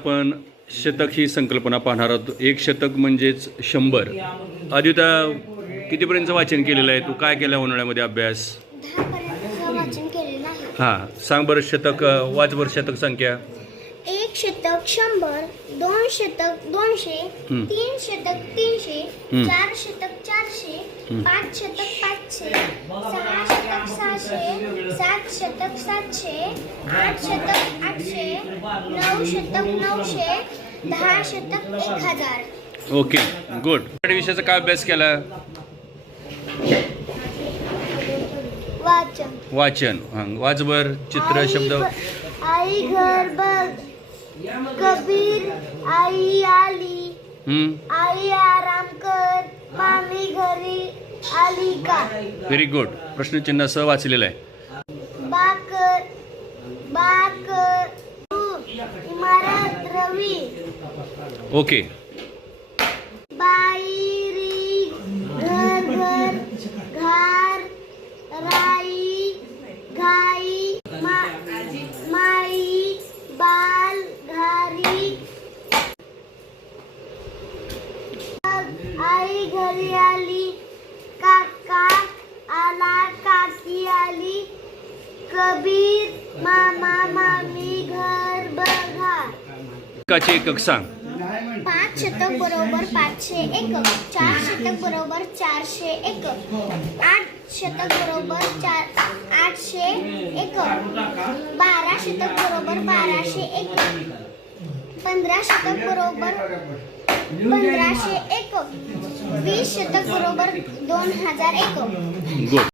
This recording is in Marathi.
आपण शतक ही संकल्पना पाहणार आहोत. एक शतक म्हणजेच 100. आदित्य कितीपर्यंत वाचन केलेलं आहे? तू काय केलं उन्हाळ्यामध्ये अभ्यास? 10 पर्यंत वाचन केलेलं नाही. हां, सांग बरं शतक, वाच बरं शतक संख्या. 1 शतक 100, 2 शतक 200, 3 शतक 300, 4 शतक 400, 5 शतक 500, 6 शतक 600, 7 शतक 700, 8 शतक 800, 9 शतक 900, 10 शतक 1000. Okay, good. मराठी विषयाचा काय अभ्यास केला? वाचन. वाचन. हां, वाच बर चित्र शब्द. आई घर बघ, कबीर आई आली, आई आराम कर, मामी घरी आली का. Very good. प्रश्नचिन्हासह वाचलेलं आहे. बाकर बाकर इमारत रवी. ओके. बाईरी घर घर घार राई गाई माई बाल घारी. आई घरी आली, काका आला, काकी आली, कबीर मामा मामी घर बघा. एकाचे एकक सांग. 5 शतक बरोबर 500 एकक, 4 शतक बरोबर 400 एकक, 8 शतक बरोबर 800 एकक, 12 शतक बरोबर 1200 एकक, 15 शतक बरोबर 1500 एकक, 20 शतक बरोबर 2000 एकक. गुड.